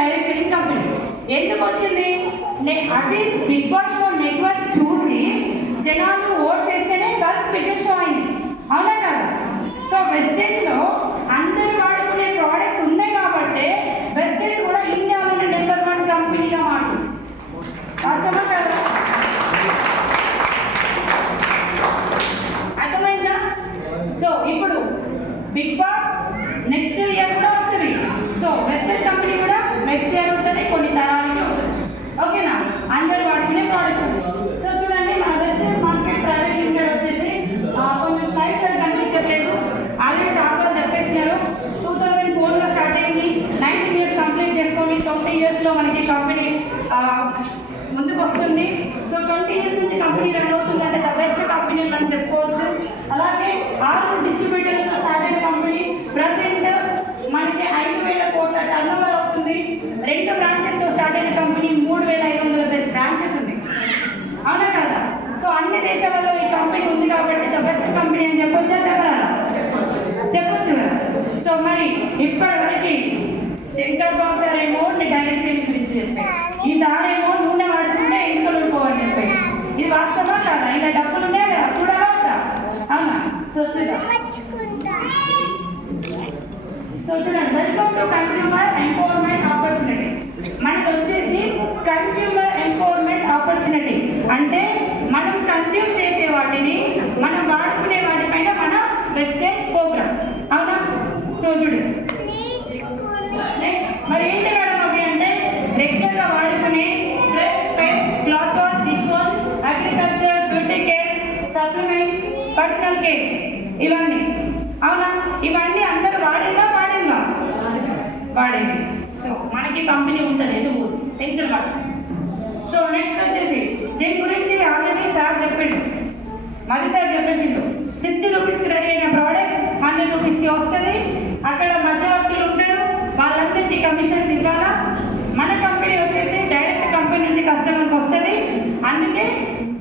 Direct selling company. ఎందుకు వచ్చింది? అది బిగ్ బాస్ షో నెట్వర్క్ చూసి జనాలు ఓట్ చేస్తేనే గర్ల్స్ బిగ్గెస్ట్ షో అయింది, అవునా కదా? సో వెస్టేజ్లో అందరూ వాడుకునే ప్రోడక్ట్స్ ఉన్నాయి కాబట్టి వెస్టేజ్ కూడా ఇండియాలోనే నెంబర్ 1 కంపెనీగా మారుతుంది, అర్థమా కదా? అర్థమైందా? సో ఇప్పుడు బిగ్ బాస్ నెక్స్ట్ ఇయర్ కూడా వస్తుంది. సో వెస్టేజ్ కంపెనీ కూడా నెక్స్ట్ ఇయర్ ఉంటుంది, కొన్ని తరాలకి ఉంటుంది, ఓకేనా? అందరూ వాడుకునే ప్రోడక్ట్స్. సో చూడండి, మన వెస్టేజ్ మార్కెట్ ప్రైవేట్ లిమిటెడ్ వచ్చేసి కొంచెం స్లైడ్స్ కనిపించట్లేదు, ఆల్రెడీ సార్లో చెప్పేసినారు. 2004లో స్టార్ట్ అయింది, 19 years కంప్లీట్ చేసుకొని 20 yearsలో మనకి కంపెనీ ముందుకు వస్తుంది. సో 20 years నుంచి కంపెనీ రన్ అవుతుందంటే ద బెస్ట్ కంపెనీ అని చెప్పుకోవచ్చు. అలాగే 6 డిస్ట్రిబ్యూటర్లతో స్టార్ట్ అయిన కంపెనీ ప్రజెంట్ మనకి 5,000 కోట్ల టర్నోవర్ అవుతుంది. 2 బ్రాంచెస్తో స్టార్ట్ అయిన కంపెనీ 3,500 బ్రాంచెస్ ఉంది, అవునా కదా? సో అన్ని దేశాలలో ఈ కంపెనీ ఉంది కాబట్టి ద బెస్ట్ కంపెనీ అని చెప్పొచ్చా, చెప్పరా? చెప్పొచ్చు కదా. సో మరి ఇప్పటివరకు శంకర్ బాబు సార్ ఏమో డైరెక్ట్ సేలింగ్ గురించి చెప్పాయి, ఈసారేమో నూనె వాడుతుంటే ఎన్నికలు ఉండిపోవని చెప్పాయి. ఇది వాస్తవా కదా? ఇలా డబ్బులు ఉన్నాయి కదా, చూడాలా వద్దా? అవునా? సో చూద్దాం. సో చూడండి, welcome to consumer empowerment opportunity. మనకు వచ్చేసి కన్స్యూమర్ ఎంపవర్మెంట్ ఆపర్చునిటీ అంటే మనం కన్స్యూమ్ చేసే వాటిని, మనం వాడుకునే వాటిపైన మన వెస్టేజ్ ప్రోగ్రామ్, అవునా? సో చూడండి, మరి ఏంటి మేడం అవి అంటే రెగ్యులర్గా వాడుకునే fresh paste, cloth wash, dish wash, agriculture, beauty care, supplements, personal care, ఇవన్నీ, అవునా? ఇవన్నీ అందరూ వాడిందా వాడేది. సో మనకి కంపెనీ ఉంటుంది, ఎందుకు టెన్షన్ కాదు. సో నెక్స్ట్ వచ్చేసి దీని గురించి ఆల్రెడీ సార్ చెప్పిండు, మళ్ళీ సార్ చెప్పేసిండు. 60 రూపీస్కి రెడీ అయిన ప్రోడక్ట్ 100 రూపీస్కి వస్తుంది. అక్కడ మధ్యవర్తులు ఉంటారు, వాళ్ళందరికీ కమిషన్స్ ఇవ్వాలా. మన కంపెనీ వచ్చేసి డైరెక్ట్ కంపెనీ నుంచి కస్టమర్కి వస్తుంది. అందుకే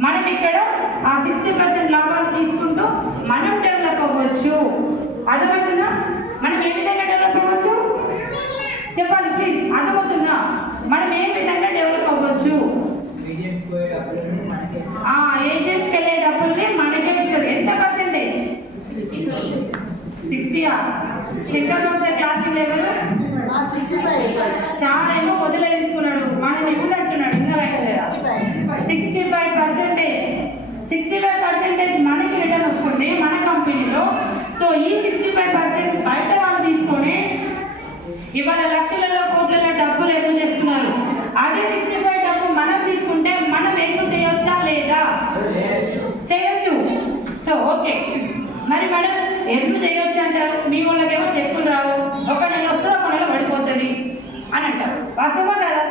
మనం ఇక్కడ ఆ 60% లాభాలు తీసుకుంటూ మనం డెవలప్ అవ్వచ్చు. అర్థమవుతుందా? మనం ఏ విధంగా డెవలప్ అవ్వచ్చు చెప్పాలి ప్లీజ్, అర్థమవుతుందా? మనం ఏ విధంగా డెవలప్ అవ్వచ్చు? ఏజెంట్స్కి వెళ్ళే డబ్బుల్ని మనకే ఇచ్చారు. ఎంత పర్సెంటేజ్? 60. శంకర్ బాబు సార్ క్లాసింగ్ లెవెల్ చాలా ఏమో వదిలేసుకున్నాడు, మనం ఎప్పుడు అంటున్నాడు ఇంకా లేదా? 65%. 65% మనకి రిటర్న్ వస్తుంది మన కంపెనీలో. సో ఈ 65% బయట వాళ్ళు తీసుకొని ఇవాళ లక్షలలో కోట్లలో డబ్బులు ఎర్న్ చేస్తున్నారు. అదే 65 డబ్బు మనం తీసుకుంటే మనం ఎర్న్ చేయొచ్చా లేదా? చేయొచ్చు. సో ఓకే, మరి మేడం ఎర్న్ చేయొచ్చు అంటారు, మీ వాళ్ళకేమో చెప్పులు రావు, ఒక నెల వస్తుంది, ఒక నెల పడిపోతుంది అని అంటారు. వాస్తవా కదా?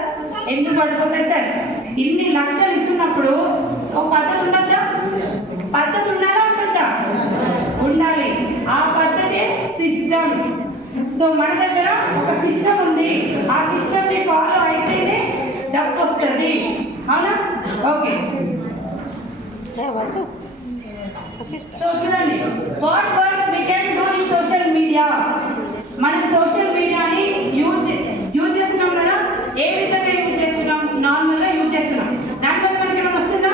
ఎందుకు పడిపోతుంది సార్? ఇన్ని లక్షలు ఇస్తున్నప్పుడు ఒక పద్ధతి ఉండద్దా? పద్ధతి ఉండాలా ఉంటుందా? ఉండాలి. ఆ పద్ధతి సిస్టమ్. సో మన దగ్గర ఒక సిస్టమ్ ఉంది, ఆ సిస్టమ్ని ఫాలో అయితేనే డబ్బు వస్తుంది, అవునా? ఓకే. సో చూడండి, what work we can do in social media. మనం సోషల్ మీడియాని యూజ్ చేస్తున్నాం కదా, ఏ విధంగా యూజ్ చేస్తున్నాం? నార్మల్గా యూజ్ చేస్తున్నాం. దానివల్ల మనకి ఏమైనా వస్తుందా?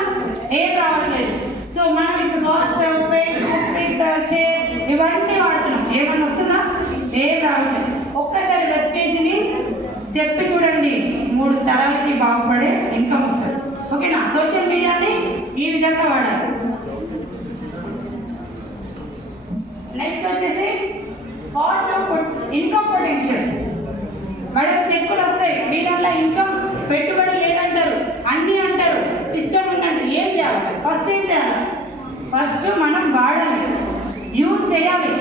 ఏం రావట్లేదు. సో మనం ఇప్పుడు వాట్సాప్, ఫేస్బుక్, ట్విట్టర్, షేర్ ఇవన్నీ వాడుతున్నాం, ఏమైనా వస్తుందా? ఏం రావట్లేదు. ఒక్కసారి వెస్టేజ్ని చెప్పి చూడండి, 3 తరాలకి బాగుపడే ఇన్కమ్ వస్తుంది, ఓకేనా? సోషల్ మీడియాని ఈ విధంగా వాడాలి. నెక్స్ట్ వచ్చేసి ఇన్కమ్ పొటెన్షియల్. మేడం చెక్కులు వస్తాయి, మీ దాంట్లో ఇన్కమ్ పెట్టుబడి లేదంటారు, అన్నీ అంటారు, సిస్టమ్ ఉందంటారు. ఏం చేయాలి? ఫస్ట్ ఏం చేయాలి? ఫస్ట్ మనం వాడాలి, యూజ్ చేయాలి.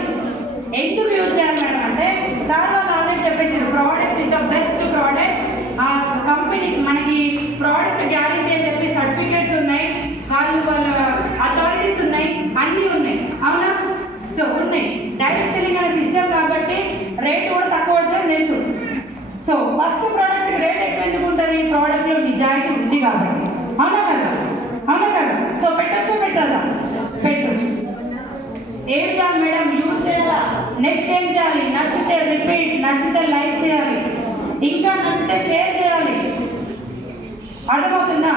ఎందుకు యూజ్ చేయాలి మేడం అంటే సార్ వాళ్ళు ఆల్రెడీ చెప్పేసారు, product is the best product. ఆ కంపెనీకి మనకి ప్రోడక్ట్ గ్యారంటీ అని చెప్పి సర్టిఫికేట్స్ ఉన్నాయి, వాళ్ళ అథారిటీస్ ఉన్నాయి, అన్నీ ఉన్నాయి, అవునా? సో ఉన్నాయి. డైరెక్ట్ సెల్లింగ్ అనే సిస్టమ్ కాబట్టి రేట్ కూడా తక్కువ పడుతుంది తెలుసు. సో ఫస్ట్ ప్రోడక్ట్ రేట్ ఎక్కువ ఎందుకు ఉంటుంది? ప్రోడక్ట్లో నిజాయితీ ఉంది కాబట్టి, అవునా కదా? అవునా కదా? సో పెట్టాలా? పెట్టచ్చు. ఏం చేయాలి మేడం? యూజ్ చేయాలా? నెక్స్ట్ ఏం చేయాలి? నచ్చితే రిపీట్, నచ్చితే లైక్ చేయాలి. ఇంకా నచ్చితే షేర్ చేయాలి. అర్థమవుతుందా?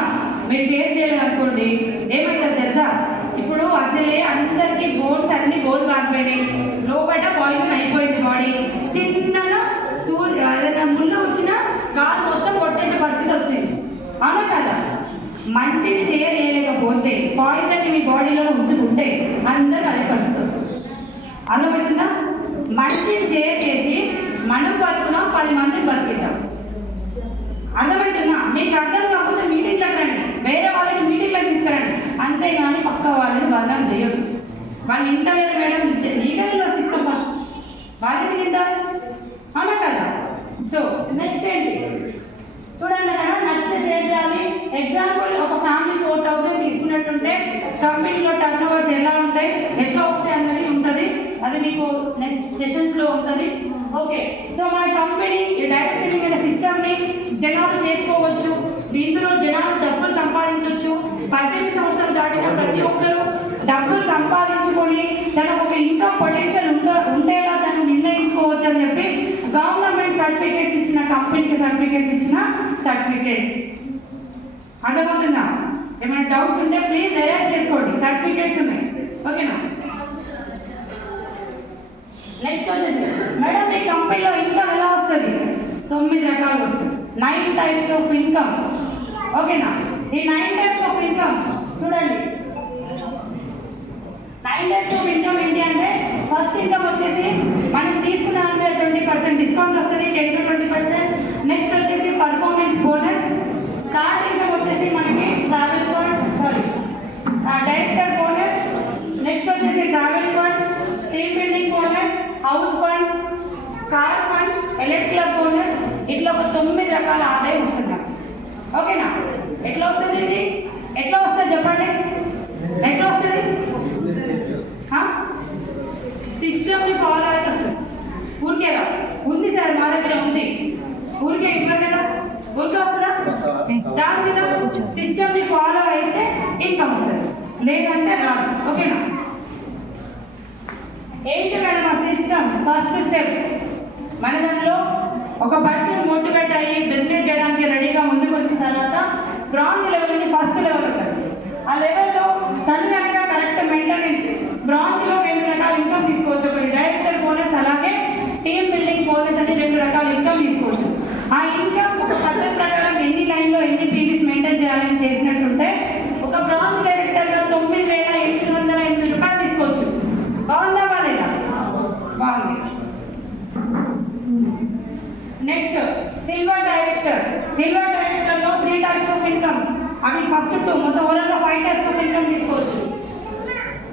మీరు షేర్ చేయలేదు అనుకోండి ఏమవుతుంది తెలుసా? ఇప్పుడు అసలే అందరికీ బోన్స్ అన్ని బోన్ కాకపోయినాయి, లోపల పాయిజన్ అయిపోయింది బాడీ, చిన్నగా ఏదైనా ముళ్ళు వచ్చినా కాలు మొత్తం కొట్టేసే పరిస్థితి వచ్చింది. అవునా కదా? మంచిని షేర్ చేయలేకపోతే పాయిజన్ని మీ బాడీలో ఉంచుకుంటే అందరూ అదే పరిస్థితి వస్తుంది. అర్థమవుతుందా? మంచిని షేర్ చేసి మనం బతుకుదాం, 10 మందిని బతికిద్దాం. అర్థమవుతుందా? మీకు అర్థం కాకపోతే మీటింగ్లకు రండి, వేరే వాళ్ళని మీటింగ్లకు తీసుకురండి, అంతేగాని పక్క వాళ్ళని బదనాం చేయొద్దు. వాళ్ళు ఇంటలేరు మేడం, నీకే తెలియదు సిస్టమ్ ఫస్ట్, వాళ్ళకి తింటారు. అవునా కదా? సో నెక్స్ట్ ఏంటి చూడండి కదా, నచ్చితే షేర్ చేయాలి. ఎగ్జాంపుల్ ఒక ఫ్యామిలీ 4,000 తీసుకున్నట్టుంటే కంపెనీలో టర్న్ ఓవర్స్ ఎలా ఉంటాయి, ఎట్లా వస్తాయి అన్నది ఉంటుంది. అది మీకు నెక్స్ట్ సెషన్స్లో ఉంటుంది. ఓకే, సో మన కంపెనీ ఈ డైరెక్ట్ సెల్లింగ్ అనే సిస్టమ్ని జనాలు చేసుకోవచ్చు. దీంట్లో జనాలు డబ్బులు సంపాదించవచ్చు. 18 సంవత్సరాలు దాటిన ప్రతి ఒక్కరూ డబ్బులు సంపాదించుకొని తనకు ఒక ఇన్కమ్ పొటెన్షియల్ ఉండేలా దాన్ని నిర్ణయించుకోవచ్చు అని చెప్పి గవర్నమెంట్ సర్టిఫికేట్స్ ఇచ్చిన కంపెనీకి సర్టిఫికేట్స్ ఇచ్చిన సర్టిఫికేట్స్. అర్థమవుతుందా? ఏమైనా డౌట్స్ ఉంటే ప్లీజ్ డైరెక్ట్ చేసుకోండి, సర్టిఫికేట్స్ ఉన్నాయి. ఓకేనా? నెక్స్ట్ వచ్చేసి మేడం మీ కంపెనీలో ఇన్కమ్ ఎలా వస్తుంది? 9 రకాలు వస్తుంది. 9 టైప్స్ ఆఫ్ ఇన్కమ్. ఓకేనా? ఈ 9 టైప్స్ ఆఫ్ ఇన్కమ్ చూడండి. 9 టైప్స్ ఆఫ్ ఇన్కమ్ ఏంటి అంటే, ఫస్ట్ ఇన్కమ్ వచ్చేసి మనం తీసుకున్న అంటే 20% డిస్కౌంట్ వస్తుంది, 10 to 20%. నెక్స్ట్ వచ్చేసి పర్ఫార్మెన్స్ బోనస్. థర్డ్ ఇన్కమ్ వచ్చేసి మనకి travel fund, director bonus. Next వచ్చేసి travel fund, team building bonus, house fund, car fund, electrical bonus. ఇట్లా ఒక 9 రకాల ఆదాయం వస్తుంది. ఓకేనా? ఎట్లా వస్తుంది ఇది? ఎట్లా వస్తుంది చెప్పండి? ఎట్లా వస్తుంది? సిస్టమ్ని ఫాలో అయితే వస్తుంది. ఊరికేగా ఉంది సార్, మా దగ్గర ఉంది, ఊరికే ఇవ్వరు కదా, ఊరికే వస్తుందా? రాదు కదా. సిస్టమ్ని ఫాలో అయితే ఇన్కమ్ వస్తుంది, లేదంటే రాదు. ఓకేనా? ఏంటి మేడం ఆ సిస్టమ్? ఫస్ట్ స్టెప్, మన దాంట్లో ఒక పర్సన్ మోటివేట్ అయ్యి బిజినెస్ చేయడానికి రెడీగా ముందుకు వచ్చిన తర్వాత బ్రాంజ్ లెవెల్ నుండి ఫస్ట్ లెవెల్ ఉంటుంది. ఆ లెవెల్లో తను కనుక కరెక్ట్ మెయింటెనెన్స్, బ్రాంజ్లో 2 రకాల ఇన్కమ్ తీసుకోవచ్చు. ఒకటి డైరెక్టర్ బోనస్, అలాగే టీమ్ బిల్డింగ్ బోనస్ అని 2 రకాల ఇన్కమ్ తీసుకోవచ్చు. ఆ ఇన్కమ్ ఒక పద్ధతి ప్రకారం ఎన్ని లైన్లో ఎన్ని పీవీస్ మెయింటైన్ చేయాలని చేసినట్టుంటే ఒక బ్రాంజ్ డైరెక్టర్గా 9,808 రూపాయలు తీసుకోవచ్చు. బాగుందా బాలేదా? బాగుంది. Next silver director. సిల్వర్ డైరెక్టర్లో 3 టైప్స్ ఆఫ్ ఇన్కమ్. అవి ఫస్ట్ 2, మొత్తం ఓవరాల్గా 5 టైప్స్ ఆఫ్ ఇన్కమ్ తీసుకోవచ్చు.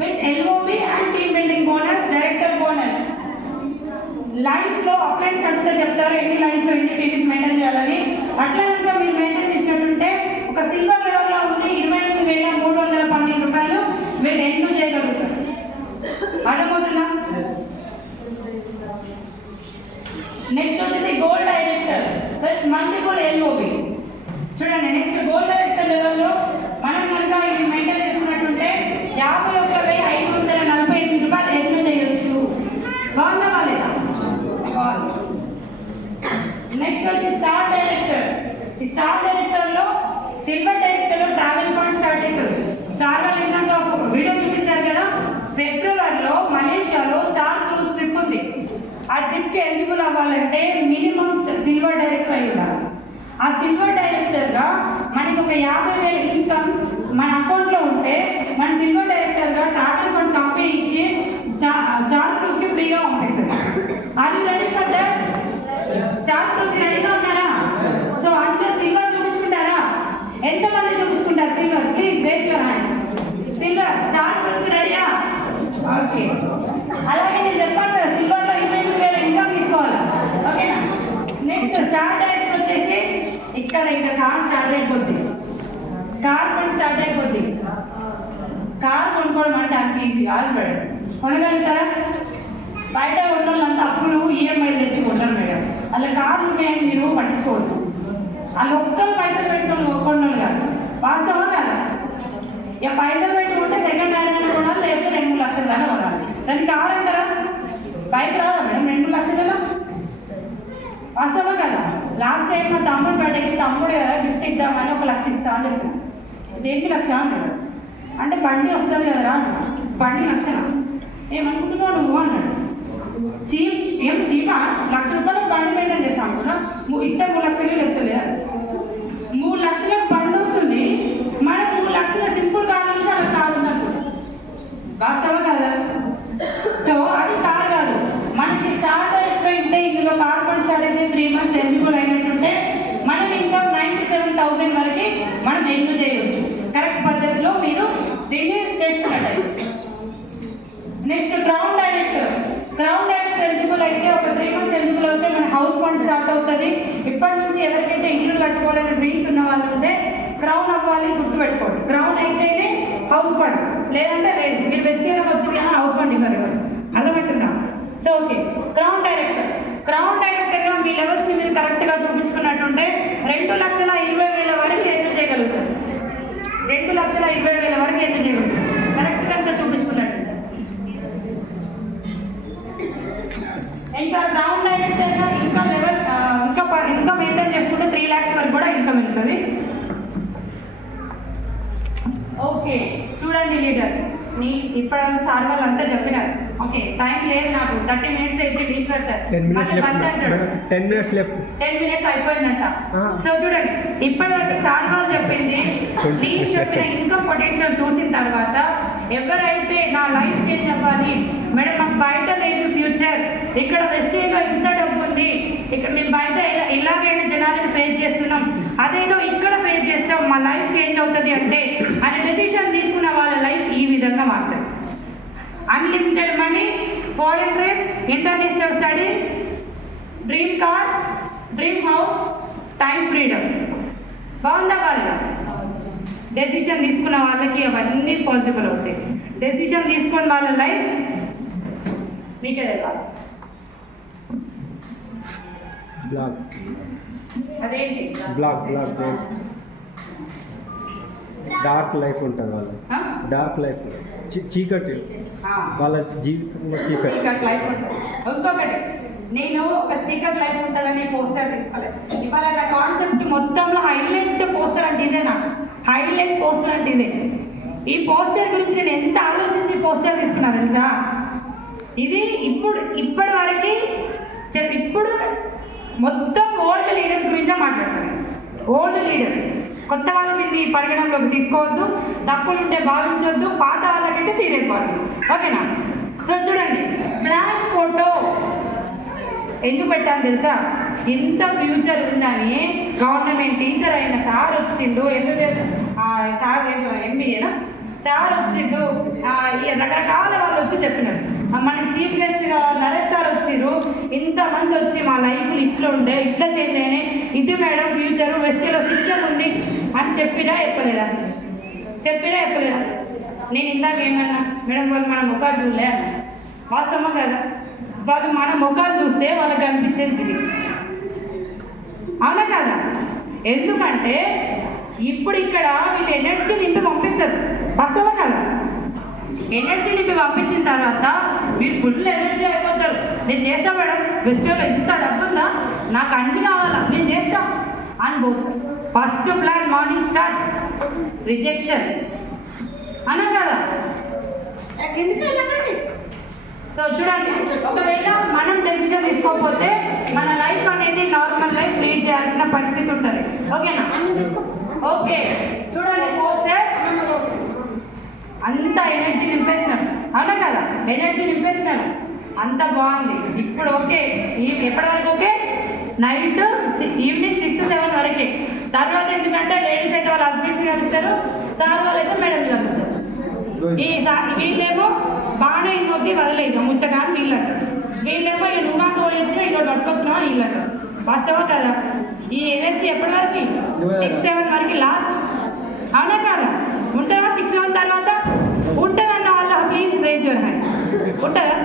With LOB and team building bonus, director bonus. లైన్స్లో అప్లైన్స్ అడిగితే చెప్తారు ఎన్ని లైన్స్లో ఎన్ని పీవీస్ మెయింటైన్ చేయాలని. అట్లా కనుక మీరు మెయింటైన్ చేసినట్టుంటే ఒక సిల్వర్ లెవెల్లో ఉంది 28,312 రూపాయలు మీరు ఎన్ను చేయగలుగుతారు. అర్థమవుతుందా? నెక్స్ట్ వచ్చేసి gold director with multiple LOB. చూడండి, నెక్స్ట్ గోల్డ్ డైరెక్టర్ లెవెల్లో మనం కనుక ఇది మెయింటైన్ చేసుకున్నట్టుంటే 51,548 రూపాయలు ఎర్న్ చేయొచ్చు. బాగుందా బాలేదా? బాగుంది. నెక్స్ట్ వచ్చి స్టార్ డైరెక్టర్. ఈ స్టార్ డైరెక్టర్లో సిల్వర్ డైరెక్టర్లో ట్రావెల్ ఫండ్ స్టార్ట్ అవుతుంది. సార్ వాళ్ళు ఇందాక వీడియో చూపించారు కదా, ఫిబ్రవరిలో మలేషియాలో స్టార్ క్రూజ్ ట్రిప్ ఉంది. ఆ ట్రిప్కి ఎలిజిబుల్ అవ్వాలంటే మినిమం సిల్వర్ డైరెక్టర్ అయి ఉండాలి. ఆ సిల్వర్ డైరెక్టర్గా మనకి ఒక 50,000 ఇన్కమ్ మన అకౌంట్లో ఉంటే మన సిల్వర్ డైరెక్టర్గా ట్రావెల్ ఫండ్ కంపెనీ ఇచ్చి స్టార్ క్రూజ్కి ఫ్రీగా పంపిస్తుంది. అది రెడీ ఫర్ దట్? స్టార్ క్రూజ్కి రెడీగా ఉన్నారా? సో అందరూ సిల్వర్ చూపించుకుంటారా? ఎంతమంది చూపించుకుంటారు silver? Please raise your hand. Silver star క్రూజ్కి రెడీయా? ఓకే. అలాగే నేను చెప్పాను కదా, సిల్వర్లో 28,000 ఇన్కమ్ తీసుకోవాలి. ఓకేనా? నెక్స్ట్ స్టార్ డైరెక్టర్ వచ్చేసి ఇక్కడ కార్ స్టార్ట్ అయిపోద్ది, కార్ కొని స్టార్ట్ అయిపోద్ది. కార్ కొనుక్కోవడం అంటే అంత ఈజీ కాదు మేడం. కొనగలుగుతారా? బయట కొన్నాళ్ళంతా అప్పులు ఈఎంఐలు తెచ్చి కొట్టారు మేడం. అలా కార్లు ఉన్నాయని మీరు పట్టించుకోవద్దు. వాళ్ళు ఒక్కరు పైసలు పెట్టుకొని కొన్నాళ్ళు కాదు. వాస్తవం కదా? ఇక పైసలు పెట్టుకుంటే సెకండ్ హ్యాండ్ అయినా కొనాలి, లేకపోతే 2-3 లక్షల దాకా కొనాలి. దానికి కార్ అంటారా? బైక్ రాదా మేడం 2-3 లక్షల? అసలు కదా లాస్ట్ టైం మా తమ్ముడు బర్త్డేకి తమ్ముడు కదా గిఫ్ట్ ఇద్దామని 1 లక్ష ఇస్తా అని చెప్పిన. దేనికి లక్ష అన్నాడు. అంటే బండి వస్తుంది కదరా అన్న. బండి లక్షణ ఏమనుకుంటున్నావు నువ్వు అన్నాడు. చీపా ₹1,00,000 బండి మెయింటైన్ చేస్తాను కూడా ఇస్తే 3 లక్షలు చెప్తలేదా? 3 లక్షలకు బండి వస్తుంది, మనకు 3 లక్షల సింపుల్ కాదు నుంచి అలా కాదు వాస్తవం కదా. సో అది కాదు మనకి స్టార్ట్ అయిపోయింటే ఇందులో కార్పొరేట్ స్టార్ట్ అయితే 3 months ఎలిజిబుల్ అయినట్టుంటే మనం ఇంకా 97,000 వరకు మనం ఎన్ను చేయవచ్చు. కరెక్ట్ పద్ధతిలో మీరు దీన్ని చేసుకున్నట్టు. నెక్స్ట్ క్రౌన్ డైరెక్ట్ ఎలిజిబుల్ అయితే ఒక 3 months ఎలిజిబుల్ అయితే మన హౌస్ ఫండ్ స్టార్ట్ అవుతుంది. ఇప్పటి నుంచి ఎవరికైతే ఇల్లు కట్టుకోవాలని డ్రీమ్స్ ఉన్న వాళ్ళు ఉంటే క్రౌన్ అవ్వాలి, గుర్తుపెట్టుకోండి. క్రౌన్ అయితేనే హౌస్ ఫండ్, లేదంటే లేదు. మీరు వెస్టియర్ వచ్చి కానీ హౌస్ ఫండ్ ఇవ్వరు, అర్థమవుతుందా? సో ఓకే, క్రౌన్ డైరెక్టర్గా మీ లెవెల్స్ని మీరు కరెక్ట్గా చూపించుకున్నట్టుంటే 2,20,000 వరకు ఎన్ని చేయగలుగుతారు. 2,20,000 వరకు ఎన్ని చేయగలుగుతారు కరెక్ట్గా అంతా చూపించుకున్నట్టు. ఇంకా క్రౌన్ డైరెక్టర్గా ఇంకా లెవెల్ ఇంకా మెయింటైన్ చేసుకుంటే 3 lakhs వరకు కూడా ఇన్కమ్ వెళ్తుంది. ఓకే చూడండి లీడర్స్, ఇప్పుడు సార్ వాళ్ళు అంతా చెప్పినారు. ఓకే టైం లేదు నాకు, 30 minutes అయితే ఈశ్వర్ సార్ 10 minutes అయిపోయిందంట. సో చూడండి ఇప్పటివరకు సార్ వాళ్ళు చెప్పింది, నేను చెప్పిన ఇన్కమ్ పొటెన్షియల్ చూసిన తర్వాత ఎవరైతే నా లైఫ్ చేంజ్ అవ్వాలి మేడం, మాకు బయట లేదు ఫ్యూచర్, ఇక్కడ వెస్టేజ్లో ఇంత డబ్బు ఉంది, ఇక్కడ మేము బయట ఇలాగైనా జనాలను ఫేస్ చేస్తున్నాం, అదేదో ఇక్కడ ఫేస్ చేస్తాం, మా లైఫ్ చేంజ్ అవుతుంది అంటే అనే డెసిషన్ తీసుకున్న వాళ్ళ లైఫ్ ఈ విధంగా మారుతుంది. Unlimited money, foreign trips, international studies, dream car, dream house, time freedom. బాగుందా బాగా? డెసిషన్ తీసుకున్న వాళ్ళకి అవన్నీ పాసిబుల్ అవుతాయి. డెసిషన్ తీసుకున్న వాళ్ళ లైఫ్ మీకే తెలియాలి. అదేంటి డార్క్ లైఫ్ ఉంటుంది వాళ్ళ, డార్క్ లైఫ్, చీకటి వాళ్ళ జీవితంలో చీకటి లైఫ్ ఉంటుంది. ఇంకొకటి, నేను ఒక చీకటి లైఫ్ ఉంటుందని పోస్టర్ తీసుకోలేదు. ఇవాళ నా కాన్సెప్ట్ మొత్తంలో హైలైట్ పోస్టర్ అంటే ఇదే, నాకు హైలైట్ పోస్టర్ అంటే ఇదే. ఈ పోస్టర్ గురించి నేను ఎంత ఆలోచించి పోస్టర్ తీసుకున్నాను తెలుసా? ఇది ఇప్పటి వరకు ఇప్పుడు మొత్తం ఓల్డ్ లీడర్స్ గురించే మాట్లాడతాను. ఓల్డ్ లీడర్స్, కొత్త వాళ్ళకి దీన్ని పరిగణనలోకి తీసుకోవద్దు, తప్పులు ఉంటే భావించవద్దు, పాత వాళ్ళకైతే సీరియస్ పడదు. ఓకేనా? సో చూడండి, బ్లాక్ ఫోటో ఎందుకు పెట్టాను తెలుసా? ఇంత ఫ్యూచర్ ఉందని గవర్నమెంట్ టీచర్ అయిన సార్ వచ్చిండు, సార్ ఎంబీఏనా సార్ వచ్చిండు, రకరకాల వాళ్ళు వచ్చి చెప్పినారు. మనకి చీఫ్ గెస్ట్గా నరేష్ సార్ వచ్చిండ్రు, ఇంతమంది వచ్చి మా లైఫ్లు ఇట్లా ఉండే, ఇట్లా చేంజ్ అయినాయి, ఇది మేడం ఫ్యూచర్, వెస్ట్లో సిస్టమ్ ఉంది అని చెప్పలేదా? నేను ఇందాక ఏమన్నా మేడం వాళ్ళు మన ముఖాలు చూడలే అన్న. వాస్తవం కదా? వాళ్ళు మన ముఖాలు చూస్తే వాళ్ళకి అనిపించేది ఇది, అవునా కదా? ఎందుకంటే ఇప్పుడు ఇక్కడ వీళ్ళు ఎనర్జీ నింపి పంపిస్తారు. వాస్తవం కదా? ఎనర్జీ నింపి పంపించిన తర్వాత మీరు ఫుల్ ఎనర్జీ అయిపోతారు. నేను చేస్తా మేడం, ఫెస్టివల్లో ఇంత డబ్బు ఉందా, నాకు అన్ని కావాలా, నేను చేస్తా అని పోతాను. First plan morning start, rejection అన్నా కదా? సో చూడండి, ఒకవేళ మనం డెసిషన్ తీసుకోకపోతే మన లైఫ్ అనేది నార్మల్ లైఫ్ లీడ్ చేయాల్సిన పరిస్థితి ఉంటుంది. ఓకేనా? ఓకే చూడండి, పోస్టర్ అంత ఎనర్జీ నింపేసినారు, అవునా కదా? ఎనర్జీ నింపేసినారు, అంత బాగుంది. ఇప్పుడు ఓకే, ఎప్పటి వరకు ఓకే? నైట్ ఈవినింగ్ 6-7 వరకే. తర్వాత ఎందుకంటే లేడీస్ అయితే వాళ్ళ హస్బెండ్స్ కలుస్తారు, సార్ వాళ్ళు అయితే మేడం కలుస్తారు. వీళ్ళేమో బాగానే ఇంకోటి వదిలేదు ముచ్చగా అని వీళ్ళు అంటారు, వీళ్ళేమో ఈ రుణా పోయొచ్చు ఇదో కట్టుకొచ్చినా వీళ్ళు అంటారు. వాస్తవం కదా? ఈ ఎనర్జీ ఎప్పటి వరకు? 6-7 వరకు లాస్ట్, అవునా కదా? ఉంటుందా 6-7 తర్వాత? ఉంటుందన్న వాళ్ళ ప్లీజ్ రేజ్ యువర్ హ్యాండ్. ఉంటుందా?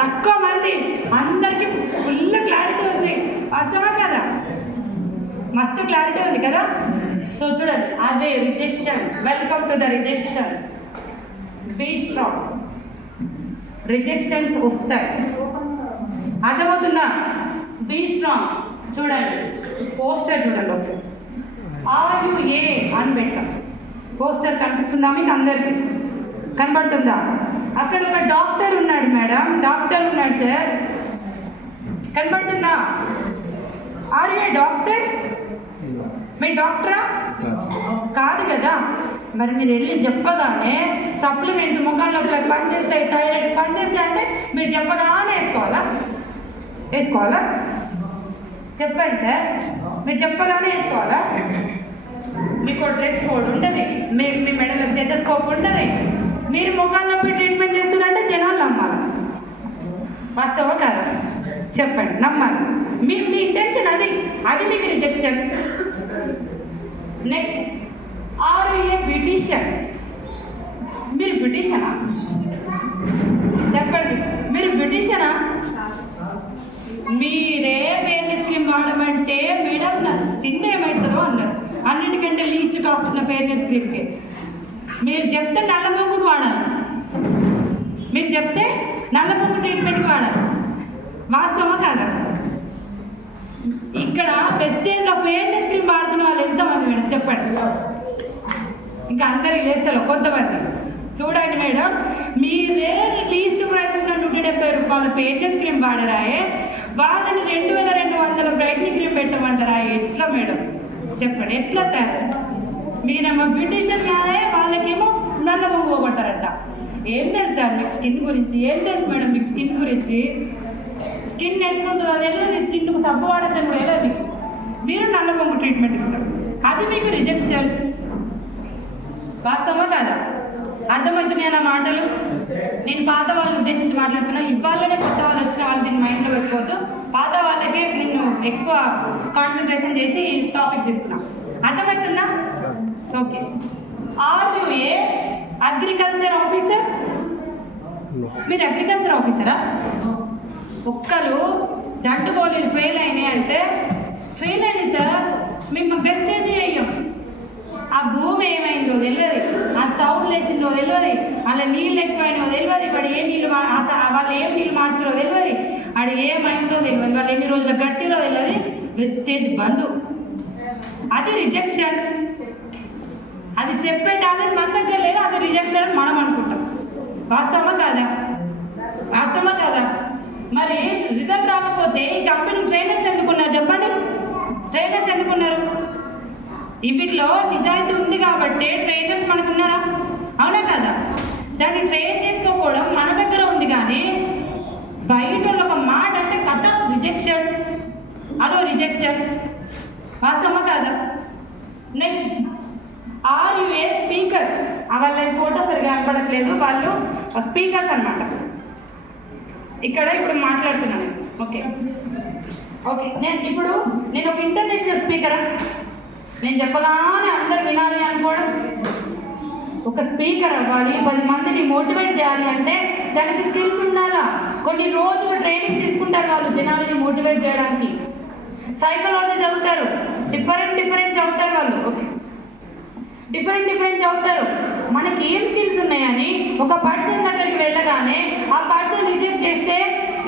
తక్కువ మంది, అందరికీ ఫుల్ క్లారిటీ ఉంది. వాస్తవం కదా? మస్తు క్లారిటీ ఉంది కదా? సో చూడండి, అదే rejection. Welcome to the rejection. Be strong. Rejections వస్తాయి, అర్థమవుతుందా? Be strong. చూడండి పోస్టర్ చూడండి ఒకసారి. ఆర్ యు ఏ అని పెట్టాం. పోస్టర్ కనిపిస్తుందా మీకు అందరికీ? కనబడుతుందా? అక్కడ ఒక డాక్టర్ ఉన్నాడు మేడం, డాక్టర్ ఉన్నాడు సార్, కనబడుతుందా? Are you a doctor? మీరు డాక్టరా? కాదు కదా. మరి మీరు వెళ్ళి చెప్పగానే సప్లిమెంట్ ముఖంలో పనిచేస్తాయి, థైరాయిడ్ పనిచేస్తాయి అంటే మీరు చెప్పగానే వేసుకోవాలా? చెప్పండి సార్, మీరు చెప్పగానే వేసుకోవాలా? మీకు డ్రెస్ కోడ్ ఉంటుంది, మీ మెడలో స్టెథోస్కోప్ ఉంటుంది. మీరు ముఖాల్లో ట్రీట్మెంట్ చేస్తున్నారంటే జనాలు నమ్మాలి. వాస్తవం కాదు? చెప్పండి, నమ్మాలి. మీ ఇంటెన్షన్ అది మీకు rejection. Next, are a beautician? మీరు బ్యూటిషియనా? చెప్పండి, మీరు బ్యూటిషియనా? మీరే ఫెయిర్నెస్ క్రీమ్ వాడమంటే మేడం నా తిండి ఏమవుతుందో అన్నారు. అన్నిటికంటే లీస్ట్ కాస్ట్ ఉన్న ఫెయిర్నెస్ క్రీమ్కి మీరు చెప్తే నల్లమొగ్గుకు వాడాలి. మీరు చెప్తే నల్లమొగ్గు ట్రీట్మెంట్కి వాడాలి. వాస్తవమా కాదా? ఇక్కడ వెస్టేజ్లో ఫెయిర్నెస్ క్రీమ్ వాడుతున్న వాళ్ళు ఎంతమంది మేడం చెప్పండి? ఇంకా అందరికి లేస్తారు కొంతమంది. చూడండి మేడం, మీరే లీస్ట్ ప్రైస్ ఉన్న 170 రూపాయల ఫెయిర్నెస్ క్రీమ్ వాడరాయే, వాళ్ళని 2200 బ్రైట్నింగ్ క్రీమ్ పెట్టమంటారా? ఎట్లా మేడం చెప్పండి, ఎట్లా సార్? మీరేమో బ్యూటిషియన్ కాదే, వాళ్ళకేమో నల్ల మొగ్గు పోగొట్టారంట. ఏం తెలుసు సార్ మీకు స్కిన్ గురించి? ఏం తెలుసు మేడం మీకు స్కిన్ గురించి? స్కిన్ ఎట్లుంటుందో తెలియదు, స్కిన్కు సబ్బు వాడద్దని కూడా తెలియదు మీకు. మీరు నల్ల మొగ్గు ట్రీట్మెంట్ ఇస్తారు, అది మీకు రిజెక్షన్. వాస్తవమా కాదా? అర్థమవుతున్నాయి నా మాటలు? నేను పాత వాళ్ళని ఉద్దేశించి మాట్లాడుతున్నా. ఇవాళనే కొత్త వాళ్ళు వచ్చిన వాళ్ళు దీన్ని మైండ్లో పెట్టుకోవద్దు. పాత వాళ్ళకే నేను ఎక్కువ కాన్సన్ట్రేషన్ చేసి టాపిక్ తీసుకున్నా. అర్థమవుతుందా? Okay. Are you a agriculture officer? మీరు అగ్రికల్చర్ ఆఫీసరా? ఒక్కరు దంటుకోలేరు ఫెయిల్ అయినాయి అంటే ఫెయిల్ అయింది సార్, మేము బెస్టేజ్ చేయం. ఆ భూమి ఏమైందో తెలియదు, ఆ తౌడు లేచిందో తెలియదు, అలా నీళ్ళు ఎక్కువైనో తెలియదు, ఇక్కడ ఏ నీళ్ళు వాళ్ళు ఏం నీళ్ళు మార్చారో తెలియదు, ఆడ ఏమైందో తెలియదు, వాళ్ళు ఎన్ని రోజులు గట్టిరో తెలియదు, వెస్టేజ్ బంధు. అది రిజెక్షన్. అది చెప్పే టాలెంట్ మన దగ్గర లేదు, అది రిజెక్షన్ అని మనం అనుకుంటాం. వాస్తవమా కాదా? వాస్తవమా కాదా? మరి రిజల్ట్ రాకపోతే ఈ కంపెనీ ట్రైనర్స్ ఎందుకున్నారు చెప్పండి? ట్రైనర్స్ ఎందుకున్నారు? వీటిలో నిజాయితీ ఉంది కాబట్టి ట్రైనర్స్ మనకు ఉన్నారా? అవునా కదా? దాన్ని ట్రైన్ చేసుకోకపోవడం మన దగ్గర ఉంది, కానీ బయట ఒక మాట అంటే కథ రిజెక్షన్, అదో రిజెక్షన్. వాస్తవమా కాదా? Next, are you a speaker? వాళ్ళ ఫోటో సరిగా కనపడట్లేదు, వాళ్ళు స్పీకర్స్ అన్నమాట. ఇప్పుడు మాట్లాడుతున్నాను. ఓకే, నేను ఒక ఇంటర్నేషనల్ స్పీకరా? నేను చెప్పగానే అందరు వినాలి అనుకోవడం. ఒక స్పీకర్ అవ్వాలి, 10 మందిని మోటివేట్ చేయాలి అంటే దానికి స్కిల్స్ ఉండాలా. కొన్ని రోజులు ట్రైనింగ్ తీసుకుంటారు వాళ్ళు జనాలని మోటివేట్ చేయడానికి. సైకాలజీ చదువుతారు, డిఫరెంట్ చదువుతారు వాళ్ళు. ఓకే, డిఫరెంట్ చదువుతారు. మనకి ఏం స్కిల్స్ ఉన్నాయని ఒక పర్సన్ దగ్గరికి వెళ్ళగానే ఆ పర్సన్ రిజెక్ట్ చేస్తే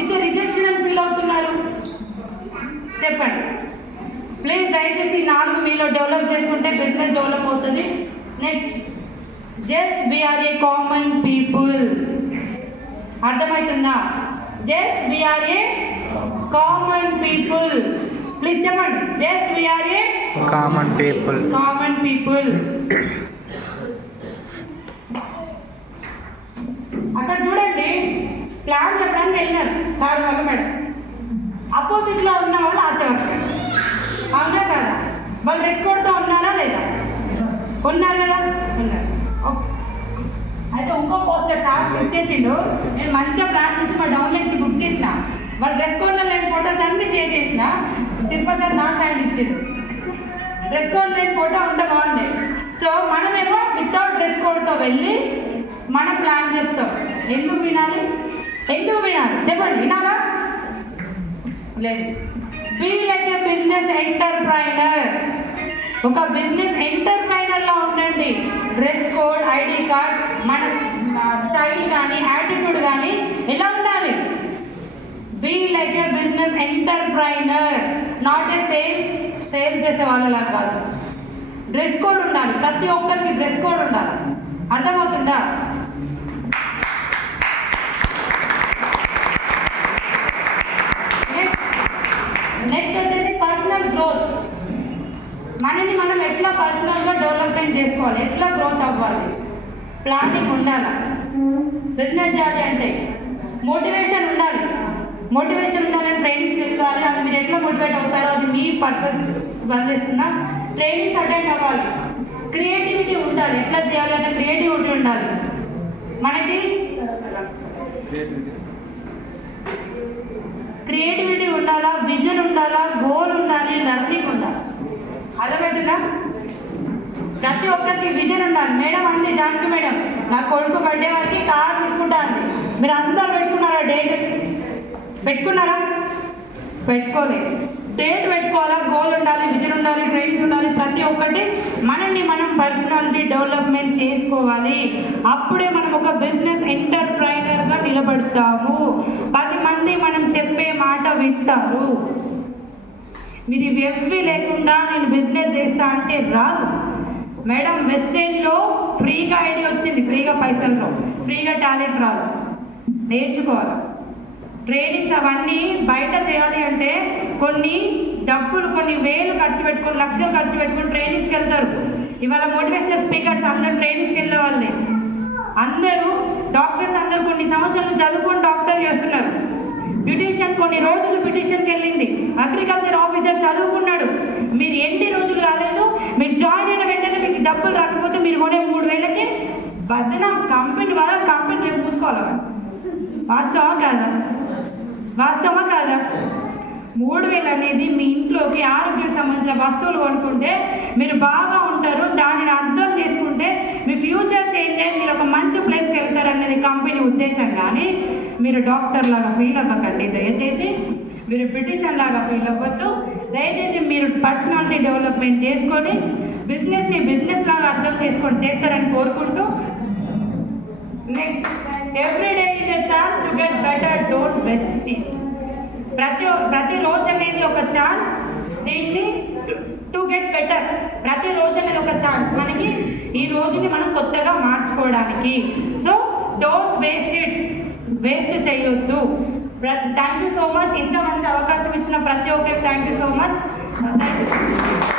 ఇట్స్ రిజెక్షన్ అని ఫీల్ అవుతున్నారు. చెప్పండి ప్లీజ్, దయచేసి 4 మీలో డెవలప్ చేసుకుంటే బిజినెస్ డెవలప్ అవుతుంది. Next, just we are a common people. అర్థమవుతుందా? Just we are a common people. Please చెప్పండి, just we are a common people. అక్కడ చూడండి, ప్లాన్ చెప్పడానికి వెళ్ళినారు సార్ వాళ్ళు మేడం. అపోజిట్లో ఉన్న వాళ్ళు ఆశవర్కర్. అవునా కదా? వాళ్ళు డ్రెస్ కోడ్తో ఉన్నారా లేదా? ఉన్నారు కదా? ఉన్నారు. అయితే ఇంకో పోస్టర్ సార్ బుక్ చేసిండు. నేను మంచిగా ప్లాన్ చేసి మా డౌన్లైన్స్ బుక్ చేసిన. వాళ్ళు డ్రెస్ కోడ్లో లేని ఫోటోస్ అన్నీ షేర్ చేసిన. తిరుపతి సార్ నాకు హ్యాండ్ ఇచ్చిండు. డ్రెస్ కోడ్ లేని ఫోటో ఉంటే బాగుండే. సో మనమేమో వితౌట్ డ్రెస్ కోడ్తో వెళ్ళి మన ప్లాన్ చెప్తాం. ఎందుకు వినాలి? చెప్పండి, వినాలా? లేదు. Be like a business entrepreneur. ఒక బిజినెస్ ఎంటర్ప్రైనర్లా ఉండండి. డ్రెస్ కోడ్, ఐడి కార్డ్, మన స్టైల్ కానీ యాటిట్యూడ్ కానీ ఎలా ఉండాలి? Be like a business entrepreneur, not a sales చేసే వాళ్ళలా కాదు. డ్రెస్ కోడ్ ఉండాలి, ప్రతి ఒక్కరికి డ్రెస్ కోడ్ ఉండాలి. అర్థమవుతుందా? నెక్స్ట్ వచ్చేసి పర్సనల్ గ్రోత్. మనని మనం ఎట్లా పర్సనల్గా డెవలప్మెంట్ చేసుకోవాలి, ఎట్లా గ్రోత్ అవ్వాలి, ప్లానింగ్ ఉండాలి. బిజినెస్ చేయాలి అంటే మోటివేషన్ ఉండాలి. మోటివేషన్ ఉండాలని ట్రైనింగ్స్ వెళ్ళాలి. అది మీరు ఎట్లా మోటివేట్ అవుతారో అది మీ పర్పస్ బంధిస్తున్నా. ట్రైనింగ్స్ అటెండ్ అవ్వాలి. క్రియేటివిటీ ఉండాలి. ఎట్లా చేయాలంటే క్రియేటివిటీ ఉండాలి. మనకి క్రియేటివిటీ ఉండాలా, విజన్ ఉండాలా, గోల్ ఉండాలి, లర్నింగ్ ఉండాలి. అర్థమవుతుందా? ప్రతి ఒక్కరికి విజన్ ఉండాలి. మేడం అంది, జానకి మేడం, నా కొడుకు బర్త్డే వరకు కార్ తీసుకుంటా అంది. మీరు అందరూ పెట్టుకున్నారా? డేట్ పెట్టుకున్నారా? పెట్టుకోలేదు. డేట్ పెట్టుకోవాలా, గోల్ ఉండాలి, విజన్ ఉండాలి, ట్రైనింగ్స్ ఉండాలి. ప్రతి ఒక్కటి మనల్ని మనం పర్సనాలిటీ డెవలప్మెంట్ చేసుకోవాలి. అప్పుడే మనం ఒక బిజినెస్ ఎంటర్ప్రైనర్గా నిలబడతాము. 10 మంది మనం చెప్పే మాట వింటారు. మీరు ఇవి లేకుండా నేను బిజినెస్ చేస్తా అంటే రాదు. మేడం వెస్టేజ్లో ఫ్రీగా ఐడియా వచ్చింది, ఫ్రీగా పైసల్లో, ఫ్రీగా టాలెంట్ రాదు. నేర్చుకోవాలి. ట్రైనింగ్స్ అవన్నీ బయట చేయాలి అంటే కొన్ని డబ్బులు, కొన్ని వేలు ఖర్చు పెట్టుకొని, లక్షలు ఖర్చు పెట్టుకొని ట్రైనింగ్స్కి వెళ్తారు. ఇవాళ మోటివేషనల్ స్పీకర్స్ అందరూ ట్రైనింగ్స్కి వెళ్ళే వాళ్ళే. అందరూ డాక్టర్స్ అందరూ కొన్ని సంవత్సరాలు చదువుకొని డాక్టర్ చేస్తున్నారు. బ్యూటిషియన్ కొన్ని రోజులు బ్యూటిషియన్కి వెళ్ళింది. అగ్రికల్చర్ ఆఫీసర్ చదువుకున్నాడు. మీరు ఎన్ని రోజులు కాలేదు, మీరు జాయిన్ అయిన వెంటనే మీకు డబ్బులు రాకపోతే మీరు కొనే 3000కి బద్దన కంపెనీ రేపు చూసుకోవాలి. వాస్తవా కాదా? వాస్తవా కాదా? 3000 అనేది మీ ఇంట్లోకి ఆరోగ్యానికి సంబంధించిన వస్తువులు కొనుక్కుంటే మీరు బాగా ఉంటారు. దానిని అర్థం చేసుకుంటే మీ ఫ్యూచర్ చేంజ్ అయ్యి మీరు ఒక మంచి ప్లేస్కి వెళ్తారు అనేది కంపెనీ ఉద్దేశం. కానీ మీరు డాక్టర్ లాగా ఫీల్ అవ్వకండి దయచేసి. మీరు బ్రిటిషర్ లాగా ఫీల్ అవ్వద్దు దయచేసి. మీరు పర్సనాలిటీ డెవలప్మెంట్ చేసుకొని బిజినెస్ని బిజినెస్ లాగా అర్థం చేసుకొని చేస్తారని కోరుకుంటూ, next every day is a chance to get better, don't waste it. ప్రతి రోజు అనేది ఒక ఛాన్స్, దీన్ని టు గెట్ బెటర్. ప్రతి రోజు అనేది ఒక ఛాన్స్ మనకి ఈ రోజుని మనం కొత్తగా మార్చుకోవడానికి. So don't waste it, waste చేయొద్దు. Thank you so much. ఇంత మంచి అవకాశం ఇచ్చిన ప్రతి ఒక్కరికి thank you so much. Thank you.